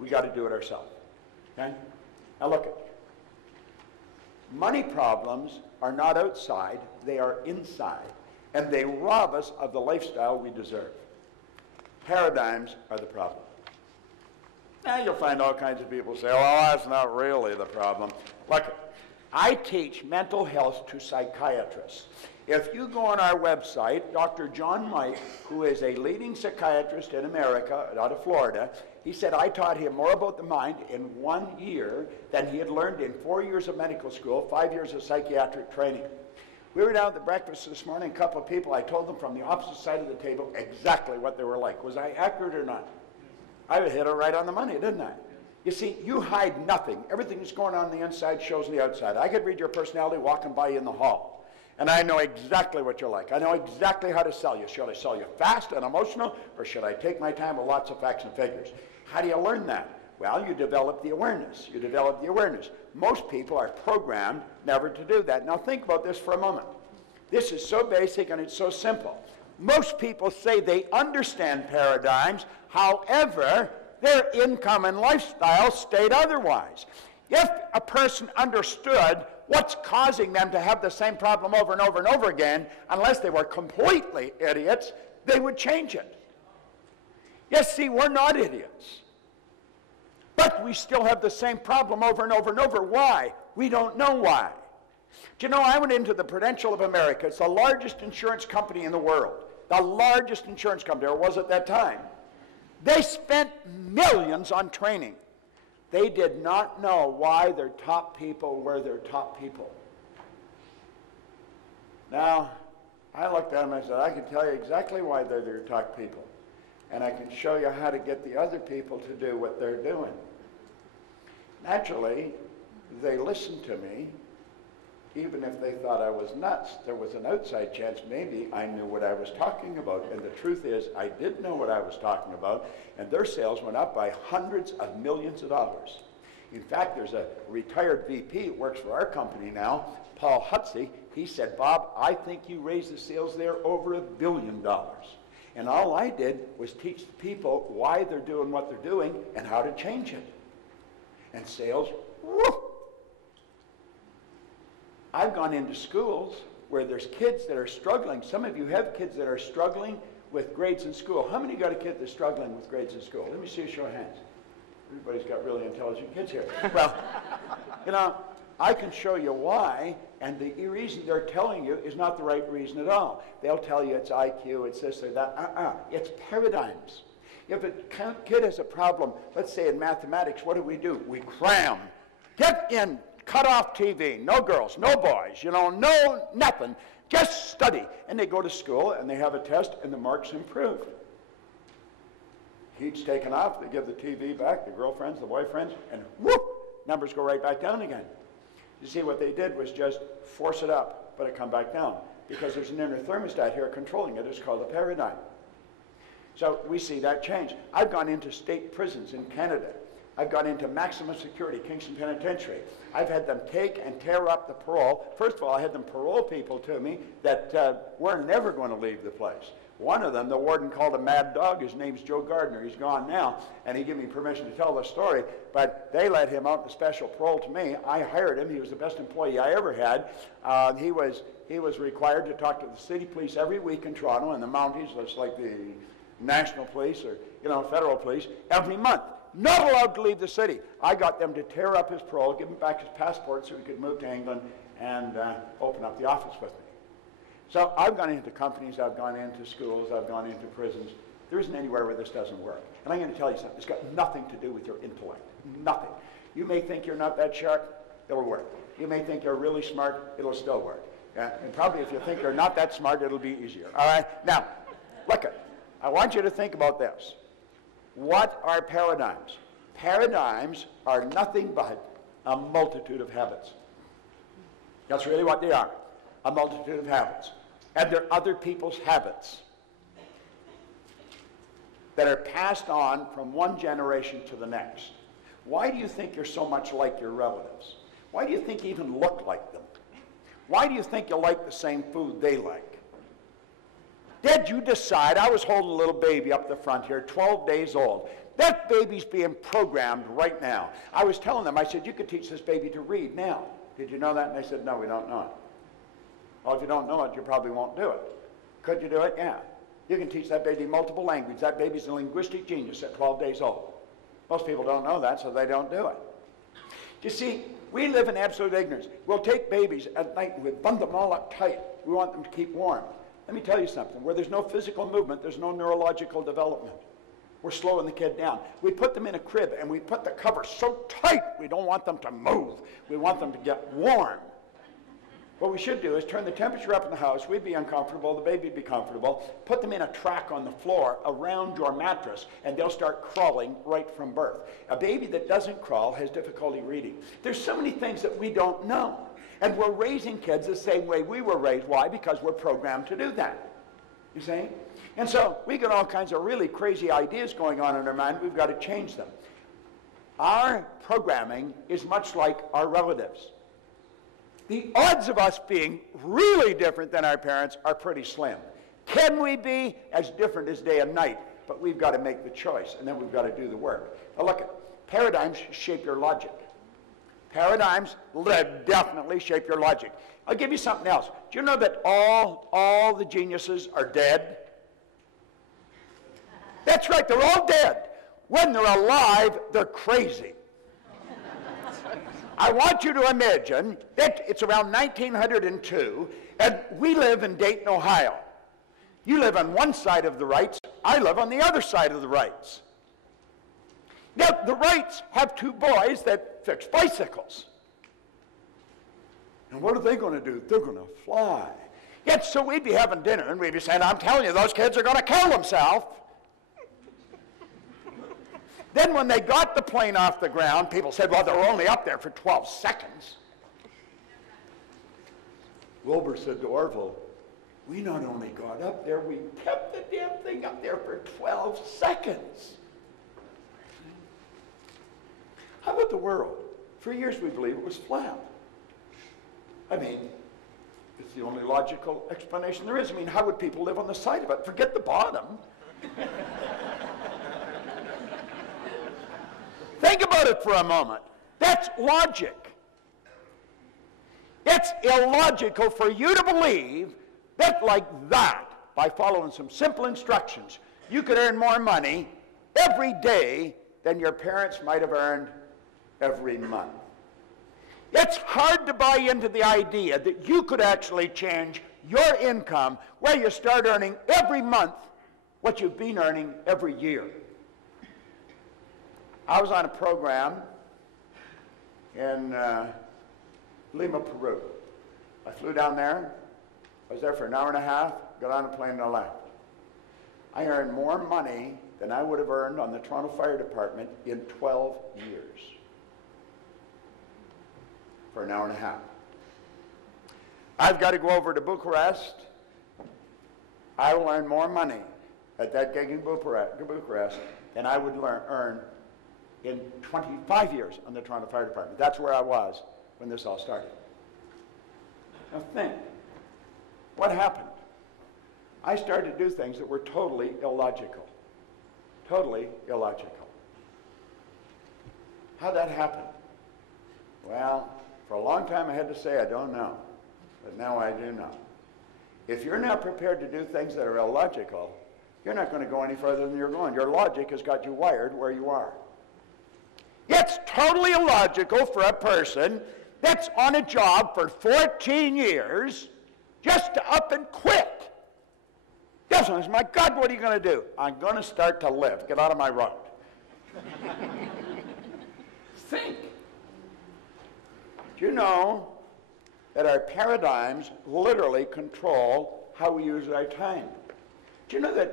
We got to do it ourselves. Okay? Now look at money problems are not outside, they are inside, and they rob us of the lifestyle we deserve. Paradigms are the problem. Now you'll find all kinds of people say, well, that's not really the problem. Look, I teach mental health to psychiatrists. If you go on our website, Dr. John Mike, who is a leading psychiatrist in America, out of Florida, he said I taught him more about the mind in 1 year than he had learned in 4 years of medical school, 5 years of psychiatric training. We were down at the breakfast this morning, a couple of people, I told them from the opposite side of the table exactly what they were like. Was I accurate or not? I hit it right on the money, didn't I? You see, you hide nothing. Everything that's going on the inside shows on the outside. I could read your personality walking by you in the hall, and I know exactly what you're like. I know exactly how to sell you. Should I sell you fast and emotional, or should I take my time with lots of facts and figures? How do you learn that? Well, you develop the awareness. You develop the awareness. Most people are programmed never to do that. Now think about this for a moment. This is so basic and it's so simple. Most people say they understand paradigms, however, their income and lifestyle state otherwise. If a person understood what's causing them to have the same problem over and over and over again, unless they were completely idiots, they would change it. Yes, see, we're not idiots. But we still have the same problem over and over and over. Why? We don't know why. Do you know, I went into the Prudential of America. It's the largest insurance company in the world. The largest insurance company, or was at that time. They spent millions on training. They did not know why their top people were their top people. Now, I looked at them and I said, I can tell you exactly why they're their top people. And I can show you how to get the other people to do what they're doing. Naturally, they listened to me, even if they thought I was nuts. There was an outside chance maybe I knew what I was talking about. And the truth is, I did know what I was talking about, and their sales went up by hundreds of millions of dollars. In fact, there's a retired VP who works for our company now, Paul Hutsey. He said, Bob, I think you raised the sales there over $1 billion. And all I did was teach the people why they're doing what they're doing and how to change it. And sales, whoo! I've gone into schools where there's kids that are struggling. Some of you have kids that are struggling with grades in school. How many got a kid that's struggling with grades in school? Let me see a show of hands. Everybody's got really intelligent kids here. Well, you know, I can show you why, and the reason they're telling you is not the right reason at all. They'll tell you it's IQ, it's this or that. It's paradigms. If a kid has a problem, let's say in mathematics, what do? We cram. Get in, cut off TV, no girls, no boys, you know, no nothing. Just study. And they go to school and they have a test and the marks improve. Heat's taken off, they give the TV back, the girlfriends, the boyfriends, and whoop, numbers go right back down again. You see, what they did was just force it up, but it come back down. Because there's an inner thermostat here controlling it. It's called a paradigm. So we see that change. I've gone into state prisons in Canada. I've gone into maximum security, Kingston Penitentiary. I've had them take and tear up the parole. First of all, I had them parole people to me that were never going to leave the place. One of them, the warden called a mad dog. His name's Joe Gardner. He's gone now, and he gave me permission to tell the story. But they let him out in special parole to me. I hired him. He was the best employee I ever had. He was required to talk to the city police every week in Toronto and the Mounties, just like the national police or federal police, every month. Not allowed to leave the city. I got them to tear up his parole, give him back his passport so he could move to England and open up the office with me. So I've gone into companies, I've gone into schools, I've gone into prisons. There isn't anywhere where this doesn't work. And I'm going to tell you something. It's got nothing to do with your intellect. Nothing. You may think you're not that sharp, it'll work. You may think you're really smart, it'll still work. And probably if you think you're not that smart, it'll be easier. All right? Now, look at. I want you to think about this. What are paradigms? Paradigms are nothing but a multitude of habits. That's really what they are. A multitude of habits. And they're other people's habits that are passed on from one generation to the next. Why do you think you're so much like your relatives? Why do you think you even look like them? Why do you think you like the same food they like? Did you decide? I was holding a little baby up the front here, 12 days old. That baby's being programmed right now. I was telling them, I said, you could teach this baby to read now. Did you know that? And they said, no, we don't know it. Well, if you don't know it, you probably won't do it. Could you do it? Yeah. You can teach that baby multiple languages. That baby's a linguistic genius at 12 days old. Most people don't know that, so they don't do it. You see, we live in absolute ignorance. We'll take babies at night and we bund them all up tight. We want them to keep warm. Let me tell you something. Where there's no physical movement, there's no neurological development. We're slowing the kid down. We put them in a crib and we put the cover so tight we don't want them to move. We want them to get warm. What we should do is turn the temperature up in the house. We'd be uncomfortable, the baby'd be comfortable. Put them in a track on the floor around your mattress, and they'll start crawling right from birth. A baby that doesn't crawl has difficulty reading. There's so many things that we don't know. And we're raising kids the same way we were raised. Why? Because we're programmed to do that. You see? And so we get all kinds of really crazy ideas going on in our mind. We've got to change them. Our programming is much like our relatives. The odds of us being really different than our parents are pretty slim. Can we be as different as day and night? But we've got to make the choice, and then we've got to do the work. Now look, paradigms shape your logic. Paradigms definitely shape your logic. I'll give you something else. Do you know that all the geniuses are dead? That's right, they're all dead. When they're alive, they're crazy. I want you to imagine that it's around 1902, and we live in Dayton, Ohio. You live on one side of the Wrights, I live on the other side of the Wrights. Now, the Wrights have two boys that fix bicycles. And what are they going to do? They're going to fly. Yet, so we'd be having dinner, and we'd be saying, I'm telling you, those kids are going to kill themselves. Then when they got the plane off the ground, people said, well, they're only up there for 12 seconds. Wilbur said to Orville, we not only got up there, we kept the damn thing up there for 12 seconds. How about the world? For years we believed it was flat. I mean, it's the only logical explanation there is. I mean, how would people live on the side of it? Forget the bottom. Think about it for a moment. That's logic. It's illogical for you to believe that like that, by following some simple instructions, you could earn more money every day than your parents might have earned every month. It's hard to buy into the idea that you could actually change your income where you start earning every month what you've been earning every year. I was on a program in Lima, Peru. I flew down there. I was there for an hour and a half, got on a plane and I left. I earned more money than I would have earned on the Toronto Fire Department in 12 years for an hour and a half. I've got to go over to Bucharest. I will earn more money at that gig in Bucharest than I would earn in 25 years on the Toronto Fire Department. That's where I was when this all started. Now think, what happened? I started to do things that were totally illogical. Totally illogical. How'd that happen? Well, for a long time I had to say I don't know, but now I do know. If you're not prepared to do things that are illogical, you're not going to go any further than you're going. Your logic has got you wired where you are. It's totally illogical for a person that's on a job for 14 years just to up and quit. Doesn't, my God, what are you going to do? I'm going to start to live. Get out of my road. Think. Do you know that our paradigms literally control how we use our time? Do you know that